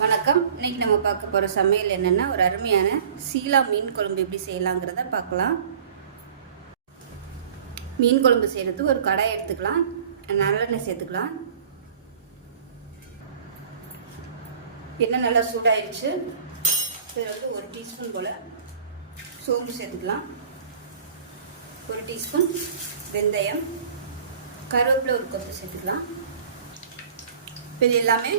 வணக்கம். இன்னைக்கு நம்ம பார்க்க போகிற சமையல் என்னென்னா ஒரு அருமையான சீலா மீன் குழம்பு எப்படி செய்யலாங்கிறத பார்க்கலாம். மீன் குழம்பு செய்கிறதுக்கு ஒரு கடாய் எடுத்துக்கலாம். நல்லெண்ணெய் சேர்த்துக்கலாம். எண்ணெய் நல்லா சூடாயிடுச்சு இதில் வந்து ஒரு டீஸ்பூன் போல் சோம்பு சேர்த்துக்கலாம். ஒரு டீஸ்பூன் வெந்தயம். கருவேப்பிலை ஒரு கொத்து சேர்த்துக்கலாம். இப்போ இது எல்லாமே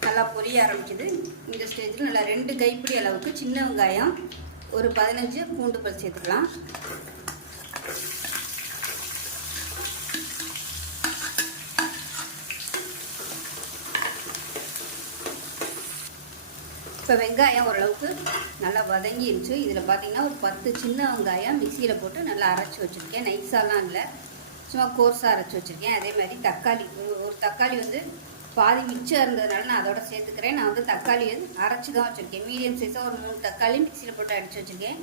நல்லா பொரிய ஆரம்பிக்குது. இந்த ஸ்டேஜில் நல்லா ரெண்டு கைப்பிடி அளவுக்கு சின்ன வெங்காயம் ஒரு பதினஞ்சு பூண்டு பல் சேர்த்துக்கலாம். இப்போ வெங்காயம் ஓரளவுக்கு நல்லா வதங்கிருச்சு. இதில் பார்த்தீங்கன்னா ஒரு பத்து சின்ன வெங்காயம் மிக்சியில் போட்டு நல்லா அரைச்சி வச்சுருக்கேன். நைஸாலாம் இல்லை. சும்மா கோர்ஸாக அரைச்சி வச்சுருக்கேன். அதே மாதிரி தக்காளி ஒரு- ஒரு தக்காளி வந்து பாதி மிச்சம் இருந்ததுனால நான் அதோட சேர்த்துக்கிறேன். நான் வந்து தக்காளி வந்து அரைச்சி தான் வச்சுருக்கேன். மீடியம் சைஸாக ஒரு மூணு தக்காளி மிக்சியில் போட்டு அடித்து வச்சுருக்கேன்.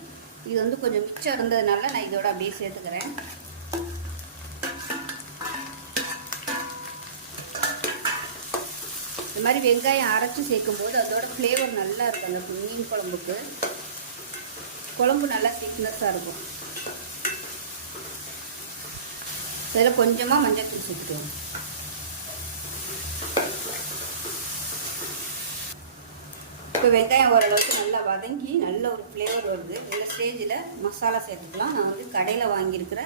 இது வந்து கொஞ்சம் மிச்சம் இருந்ததுனால நான் இதோட அப்படியே சேர்த்துக்கிறேன். இந்த மாதிரி வெங்காயம் அரைச்சி சேர்க்கும்போது அதோட ஃப்ளேவர் நல்லா இருக்கும். அந்த மீன் குழம்புக்கு. குழம்பு நல்லா திக்னஸாக இருக்கும். இதில் கொஞ்சமாக மஞ்சள் தூள் சேர்த்துக்குவோம் இப்போ வெங்காயம் ஓரளவுக்கு நல்லா வதங்கி நல்ல ஒரு ஃப்ளேவர் வருது. இந்த ஸ்டேஜில் மசாலா சேர்த்துக்கலாம். நான் வந்து கடையில் வாங்கியிருக்கிற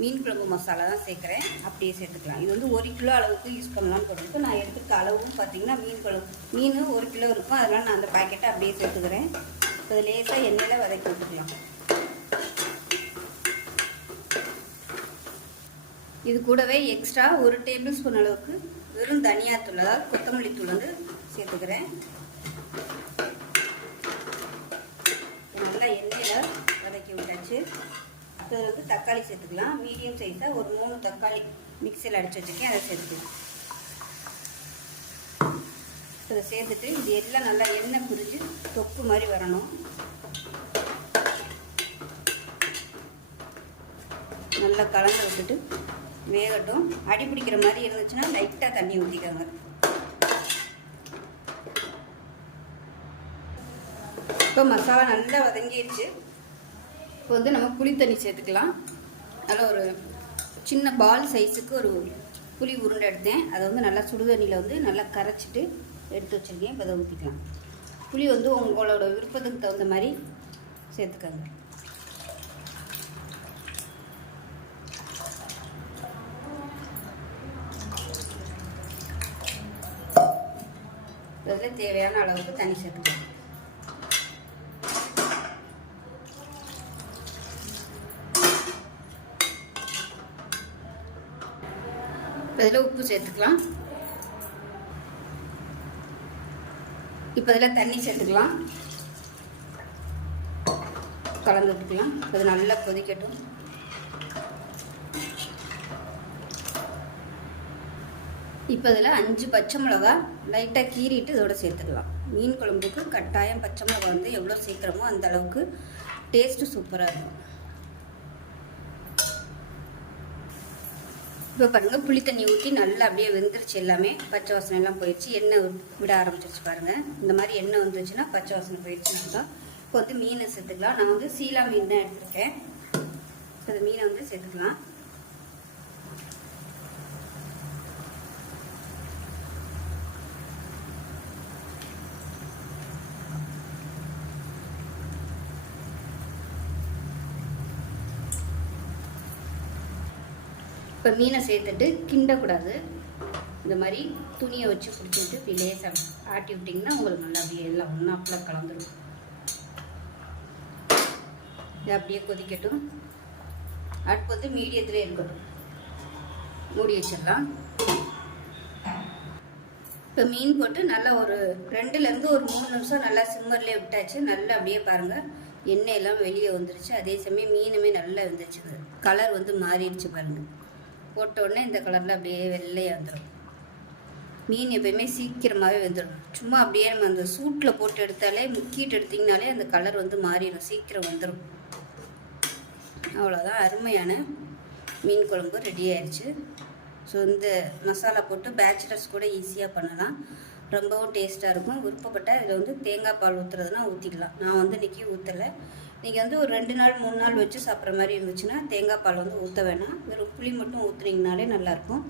மீன் குழம்பு மசாலா தான் சேர்க்குறேன். அப்படியே சேர்த்துக்கலாம். இது வந்து ஒரு கிலோ அளவுக்கு யூஸ் பண்ணலாம்னு போட்டுருக்கு நான் எடுத்துக்க அளவும் பார்த்தீங்கன்னா மீன் குழம்பு மீன் ஒரு கிலோ இருக்கும். அதனால் நான் அந்த பாக்கெட்டை அப்படியே சேர்த்துக்கிறேன். இப்போ இது லேசாக எண்ணெயில் வதக்கி விட்டுக்கலாம். இது கூடவே எக்ஸ்ட்ரா ஒரு டேபிள் ஸ்பூன் அளவுக்கு வெறும் தனியாத்தூள் அதாவது கொத்தமல்லி தூள் வந்து சேர்த்துக்கிறேன் நல்லா எண்ணெயில் வதக்கி விட்டாச்சு அடுத்தது வந்து தக்காளி சேர்த்துக்கலாம். மீடியம் சைஸாக ஒரு மூணு தக்காளி மிக்சியில் அடித்து வச்சுருக்கேன். அதை சேர்த்துக்கலாம். இதை சேர்த்துட்டு இது எல்லாம் நல்லா எண்ணெய் பிரிஞ்சு தொப்பு மாதிரி வரணும். நல்லா கலந்து விட்டுட்டு வேகட்டும். அடி பிடிக்கிற மாதிரி இருந்துச்சுன்னா லைட்டாக தண்ணி ஊற்றிக்கோங்க இப்போ மசாலா நல்லா வதங்கிடுச்சு இப்போ வந்து நம்ம புளி தண்ணி சேர்த்துக்கலாம். அதில் ஒரு சின்ன பால் சைஸுக்கு ஒரு புளி உருண்டை எடுத்தேன். அதை வந்து நல்லா சுடுதண்ணியில் வந்து நல்லா கரைச்சிட்டு எடுத்து வச்சுருக்கேன். இப்போ அதை ஊற்றிக்கலாம் புளி வந்து உங்களோட விருப்பத்துக்கு தகுந்த மாதிரி சேர்த்துக்கோங்க. அதில் தேவையான அளவுக்கு தண்ணி சேர்த்துக்கலாம். இப்போ இதில் உப்பு சேர்த்துக்கலாம். இப்போ இதில் தண்ணி சேர்த்துக்கலாம். கலந்து விட்டுக்கலாம். அது நல்லா கொதிக்கட்டும். இப்போ இதில் அஞ்சு பச்சை மிளகா லைட்டாக கீறிட்டு இதோட சேர்த்துக்கலாம். மீன் குழம்புக்கு கட்டாயம் பச்சை மிளகா வந்து எவ்வளோ சீக்கிரமோ அந்த அளவுக்கு டேஸ்ட்டு சூப்பராக இருக்கும். இப்போ பாருங்கள் புளி தண்ணி ஊற்றி நல்லா அப்படியே வெந்துருச்சு எல்லாமே. பச்சை வாசனை எல்லாம் போயிடுச்சு. எண்ணெய் விட ஆரம்பிச்சிருச்சு பாருங்கள் இந்த மாதிரி எண்ணெய் வந்துருச்சுன்னா பச்சை வாசனை போயிடுச்சு தான் இப்போ வந்து மீனை சேர்த்துக்கலாம். நான் வந்து சீலா மீன் தான் எடுத்திருக்கேன். இப்போ இந்த மீனை வந்து சேர்த்துக்கலாம். இப்போ மீனை சேர்த்துட்டு கிண்டக்கூடாது. இந்த மாதிரி துணியை வச்சு பிடிச்சிட்டு இப்படி லேசாக ஆட்டி விட்டிங்கன்னா உங்களுக்கு நல்லா அப்படியே எல்லாம் ஒன்றாப்புல கலந்துடும் இது அப்படியே கொதிக்கட்டும். அடுப்பு வந்து இருக்கட்டும். மூடி வச்சிடலாம். இப்போ மீன் போட்டு நல்லா ஒரு ரெண்டுலேருந்து ஒரு மூணு நிமிஷம் நல்லா சிம்மர்லேயே விட்டாச்சு. நல்லா அப்படியே பாருங்கள் எண்ணெய் எல்லாம் வெளியே வந்துருச்சு. அதே சமயம் மீனுமே நல்லா வந்துருச்சு. கலர் வந்து மாறிடுச்சு பாருங்கள் போட்ட உடனே இந்த கலரில் அப்படியே வெள்ளையாக வந்துடும் மீன் எப்பயுமே சீக்கிரமாகவே வந்துடும் சும்மா அப்படியே நம்ம அந்த சூட்டில் போட்டு எடுத்தாலே முக்கிட்டு எடுத்திங்கனாலே அந்த கலர் வந்து மாறிடும். சீக்கிரம் வந்துடும் அவ்வளோதான் அருமையான மீன் குழம்பு ரெடி ஆயிடுச்சு ஸோ இந்த மசாலா போட்டு பேச்சுலர்ஸ் கூட ஈஸியாக பண்ணலாம். ரொம்பவும் டேஸ்ட்டாக இருக்கும். விருப்பப்பட்ட இதில் வந்து தேங்காய் பால் ஊற்றுறதுனா ஊற்றிக்கலாம் நான் வந்து இன்றைக்கி ஊற்றலை நீங்கள் வந்து ஒரு ரெண்டு நாள் மூணு நாள் வச்சு சாப்பிட்ற மாதிரி இருந்துச்சுன்னா தேங்காய் பால் வந்து ஊற்ற வேணாம். வெறும் புளி மட்டும் ஊற்றுனீங்கனாலே நல்லாயிருக்கும்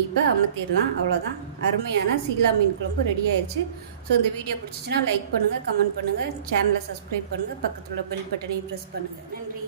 இப்போ அமர்த்திடலாம் அவ்வளோதான் அருமையான சீலா மீன் குழம்பு ரெடி ஆயிடுச்சு ஸோ இந்த வீடியோ பிடிச்சிச்சின்னா லைக் பண்ணுங்கள் கமெண்ட் பண்ணுங்கள் சேனலை சப்ஸ்கிரைப் பண்ணுங்கள் பக்கத்தில் உள்ள பெல் பட்டனையும் ப்ரெஸ் பண்ணுங்கள் நன்றி.